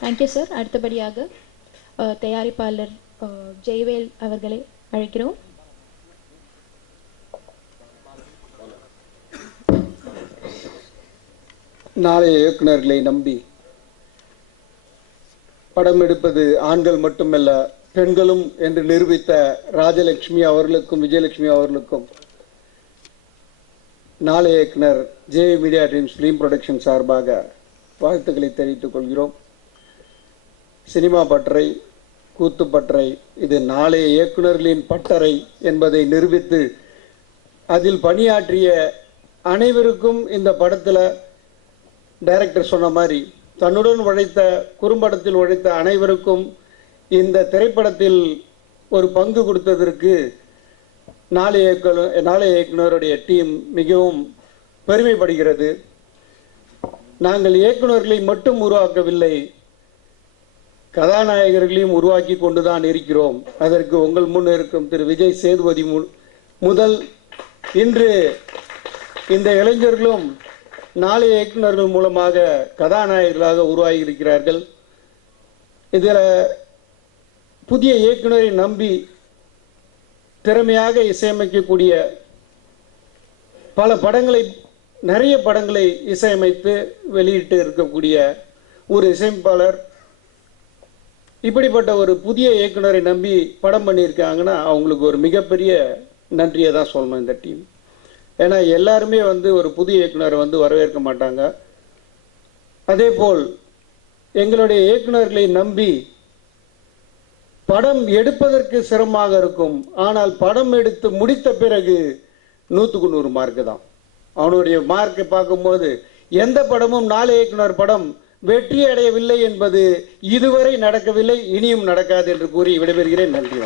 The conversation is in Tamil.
Thank you sir. அடுத்தபடியாக தயாரிப்பாளர் ஜெய்வேல் அவர்களை அழைக்கிறோம். நாளைய இயக்குநர்களை நம்பி படம் எடுப்பது ஆண்கள் மட்டுமல்ல பெண்களும் என்று நிரூபித்த ராஜலட்சுமி அவர்களுக்கும் விஜயலட்சுமி அவர்களுக்கும் நாளைய இயக்குனர் J media dreams film production சார்பாக வாழ்த்துக்களை தெரிவித்துக் கொள்கிறோம். சினிமா பட்டறை, கூத்து பட்டறை, இது நாளைய இயக்குநர்களின் பட்டறை என்பதை நிரூபித்து அதில் பணியாற்றிய அனைவருக்கும் இந்த படத்தில் டைரக்டர் சொன்ன மாதிரி தன்னுடன் உழைத்த குறும்படத்தில் உழைத்த அனைவருக்கும் இந்த திரைப்படத்தில் ஒரு பங்கு கொடுத்ததற்கு நாளைய இயக்குனருடைய டீம் மிகவும் பெருமைப்படுகிறது. நாங்கள் இயக்குநர்களை மட்டும் உருவாக்கவில்லை, கதாநாயகர்களையும் உருவாக்கி கொண்டுதான் இருக்கிறோம். அதற்கு உங்கள் முன் இருக்கும் திரு விஜய் சேதுபதி முதல் இன்று இந்த இளைஞர்களும் நாளைய இயக்குநர்கள் மூலமாக கதாநாயகர்களாக உருவாகி இருக்கிறார்கள். இதில் புதிய இயக்குனரை நம்பி திறமையாக இசையமைக்கக்கூடிய பல படங்களை, நிறைய படங்களை இசையமைத்து வெளியிட்டு இருக்கக்கூடிய ஒரு இசையமைப்பாளர் இப்படிப்பட்ட ஒரு புதிய இயக்குனரை நம்பி படம் பண்ணியிருக்காங்கன்னா அவங்களுக்கு ஒரு மிகப்பெரிய நன்றியை தான் சொல்லணும் இந்த டீம். ஏன்னா எல்லாருமே ஒரு புதிய இயக்குனரை வரவேற்க மாட்டாங்க. அதே போல் எங்களுடைய இயக்குனர்களை நம்பி படம் எடுப்பதற்கு சிரமமாக இருக்கும், ஆனால் படம் எடுத்து முடித்த பிறகு 100க்கு 100 மார்க்கு தான். அவனுடைய மார்க்கை பார்க்கும்போது எந்த படமும் நாளைய இயக்குனர் படம் வெற்றி அடையவில்லை என்பது இதுவரை நடக்கவில்லை, இனியும் நடக்காது என்று கூறி விடைபெறுகிறேன். நன்றி.